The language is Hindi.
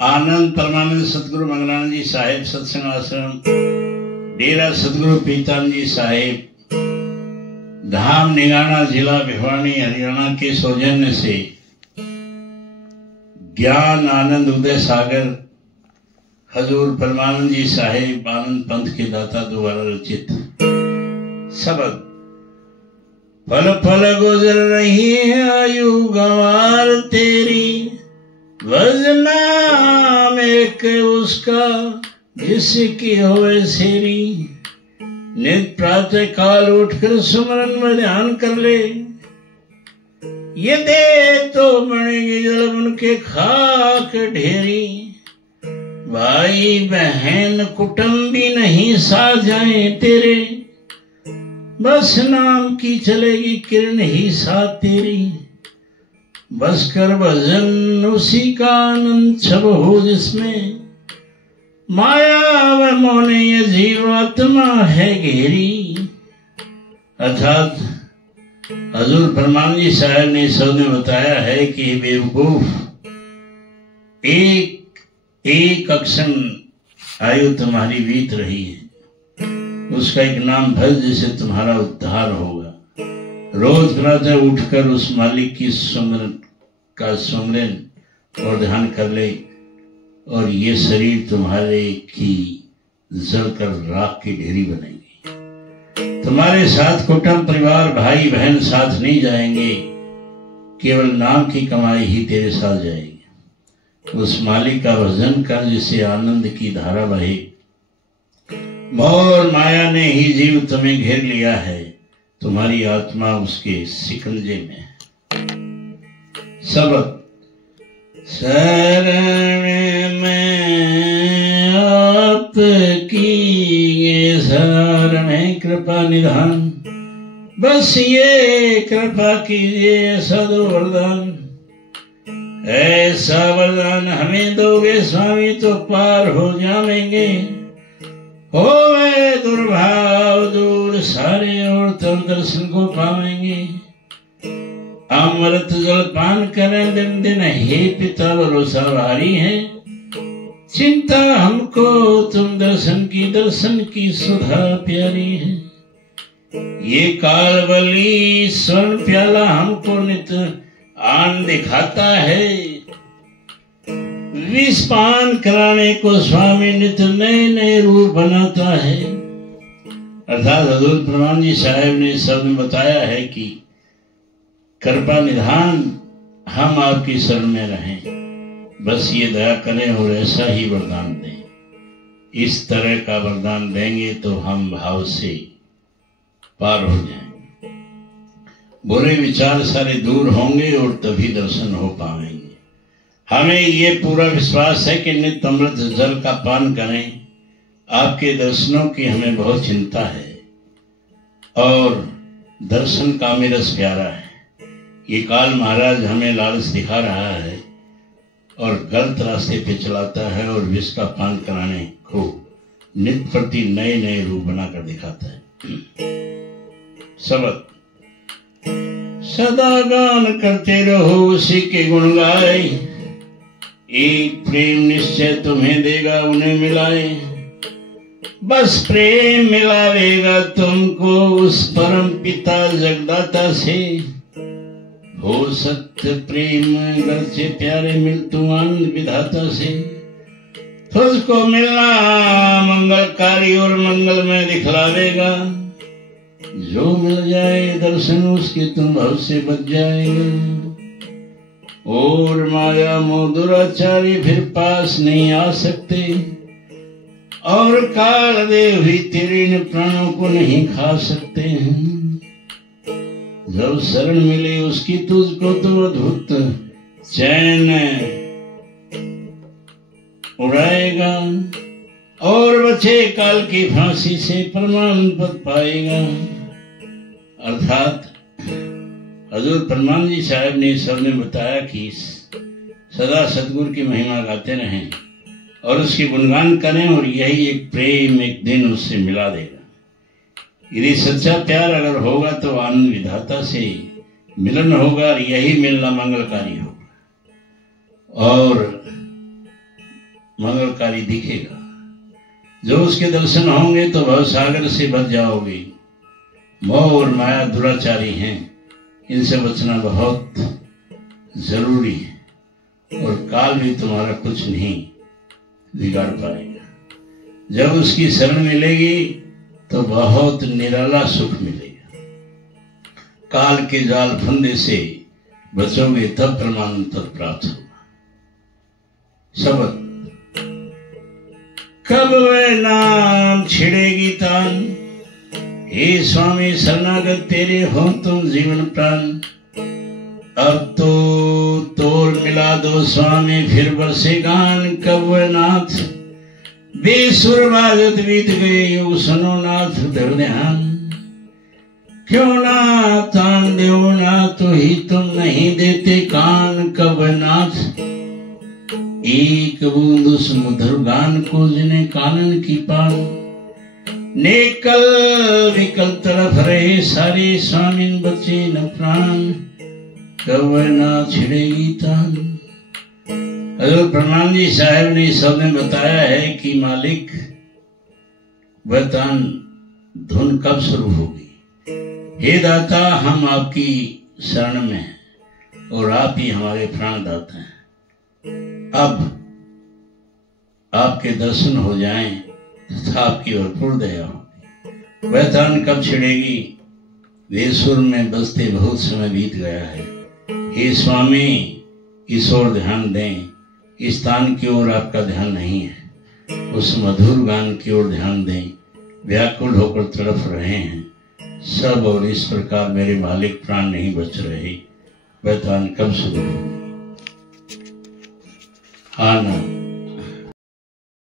आनंद परमानंद सतगुरु मंगलानंद जी साहिब सत्संग आश्रम डेरा सतगुरु पीतान जी साहिब धाम निगाना जिला भिवानी हरियाणा के सौजन्य से ज्ञान आनंद उदय सागर हजूर परमानंद जी साहिब आनंद पंथ के दाता द्वारा रचित सबद। पल पल गुजर रही है आयु गंवार तेरी, वजनाम एक उसका जिसकी होवे सेरी। नित प्रातः काल उठकर सुमरन में ध्यान कर ले, ये दे तो बनेगी जल उनके खाक ढेरी। भाई बहन कुटुंबी नहीं साथ जाए तेरे, बस नाम की चलेगी किरण ही साथ तेरी। बस कर भजन उसी का आनंद छब हो जिसमें, माया व मोने ये जीवात्मा है घेरी। अर्थात हजूर परमानंद जी साहब ने सबने बताया है कि बेवकूफ एक अक्षण आयु तुम्हारी बीत रही है, उसका एक नाम भज जिसे तुम्हारा उद्धार होगा। रोज प्रातः उठकर उस मालिक की सुमरन और ध्यान कर ले, और ये शरीर तुम्हारे की जलकर राख की ढेरी बनेगी। तुम्हारे साथ कुटुंब परिवार भाई बहन साथ नहीं जाएंगे, केवल नाम की कमाई ही तेरे साथ जाएगी। उस मालिक का भजन कर जिसे आनंद की धारा बहे। मोह माया ने ही जीव तुम्हें घेर लिया है, तुम्हारी आत्मा उसके शिकंजे में है। सबक। शरण में आपकी ये शरण है कृपा निधान, बस ये कृपा कीजिए सदो वरदान। ऐसा वरदान हमें दोगे स्वामी तो पार हो जाएंगे, होवे दुर्भाव दूर सारे और तब दर्शन को पावेंगे। अमृत जल पान करें दिन दिन हे पिता भरोसा भारी है। चिंता हमको तुम दर्शन की सुधा प्यारी है। ये कालवली स्वर्ण प्याला हमको नित आन दिखाता है। विष पान कराने को स्वामी नित नए नए रूप बनाता है। अर्थात हजूर परमानंद जी साहब ने सब में बताया है कि कृपा निधान हम आपकी शरण में रहें, बस ये दया करें और ऐसा ही वरदान दें। इस तरह का वरदान देंगे तो हम भाव से पार हो जाएंगे, बुरे विचार सारे दूर होंगे और तभी दर्शन हो पाएंगे। हमें ये पूरा विश्वास है कि नित्य अमृत जल का पान करें। आपके दर्शनों की हमें बहुत चिंता है और दर्शन का रस प्यारा है। ये काल महाराज हमें लालच दिखा रहा है और गलत रास्ते पे चलाता है और विष का पान कराने को नित्य प्रति नए नए रूप बनाकर दिखाता है। सबक। सदा गान करते रहो उसी के गुण गाए, एक प्रेम निश्चय तुम्हें देगा उन्हें मिलाए। बस प्रेम मिलावेगा तुमको उस परम पिता जगदाता से। हो सत्य प्रेम घर से प्यारे मिल तू आनंद विधाता से। तुझको मिलना मंगलकारी और मंगल में दिखलावेगा। जो मिल जाए दर्शन उसके तुम भव से बच जाएगा। और माया मोह दुराचारी फिर पास नहीं आ सकते, और काल देव भी तेरे इन प्राणों को नहीं खा सकते हैं। जब शरण मिले उसकी तुझको तो अद्भुत चैन उड़ाएगा, और बचे काल की फांसी से प्रमाण पद पाएगा। अर्थात हजूर परमानंद जी साहब ने सबने बताया कि सदा सतगुरु की महिमा गाते रहें और उसकी गुणगान करें, और यही एक प्रेम एक दिन उससे मिला देगा। यदि सच्चा प्यार अगर होगा तो आनंद विधाता से मिलन होगा, और यही मिलना मंगलकारी होगा। और मंगलकारी दिखेगा। जो उसके दर्शन होंगे तो भव सागर से बच जाओगे। मोह और माया दुराचारी हैं, इनसे बचना बहुत जरूरी है और काल भी तुम्हारा कुछ नहीं बिगाड़ पाएगा। जब उसकी शरण मिलेगी तो बहुत निराला सुख मिलेगा। काल के जाल फंदे से बचोगे तब परमानंद तक प्राप्त होगा। शब्द कब वह नाम छिड़ेगी तान, हे स्वामी शरणागत तेरे हो तुम जीवन प्राण। अब तो तोर मिला दो स्वामी फिर बरसे गान। कब वह नाथ बेसुर बाजत बीत गए युग सुनो नाथ धर ध्यान। क्यों ना तान देव ना तो ही तुम नहीं देते कान। कब वह नाथ एक बूंद उस मधुर गान को जिन्हें कानन की पान। नेकल विकल तरफ रहे सारे स्वामिन बचे न प्राण। कब ना छिड़ेगी तान। हजरत प्रमाण जी साहब ने सब में बताया है कि मालिक वह तान धुन कब शुरू होगी। हे दाता हम आपकी शरण में हैं और आप ही हमारे प्राण दाता हैं। अब आपके दर्शन हो जाएं तथा आपकी भरपूर दया हो। वह तान कब छिड़ेगी। वेसुर में बसते बहुत समय बीत गया है। हे स्वामी इस ओर ध्यान दें। इस तान की ओर आपका ध्यान नहीं है, उस मधुर गान की ओर ध्यान दें। व्याकुल होकर तड़प रहे हैं सब और इस प्रकार मेरे मालिक प्राण नहीं बच रहे। वह तान कब शुरू होगी। आना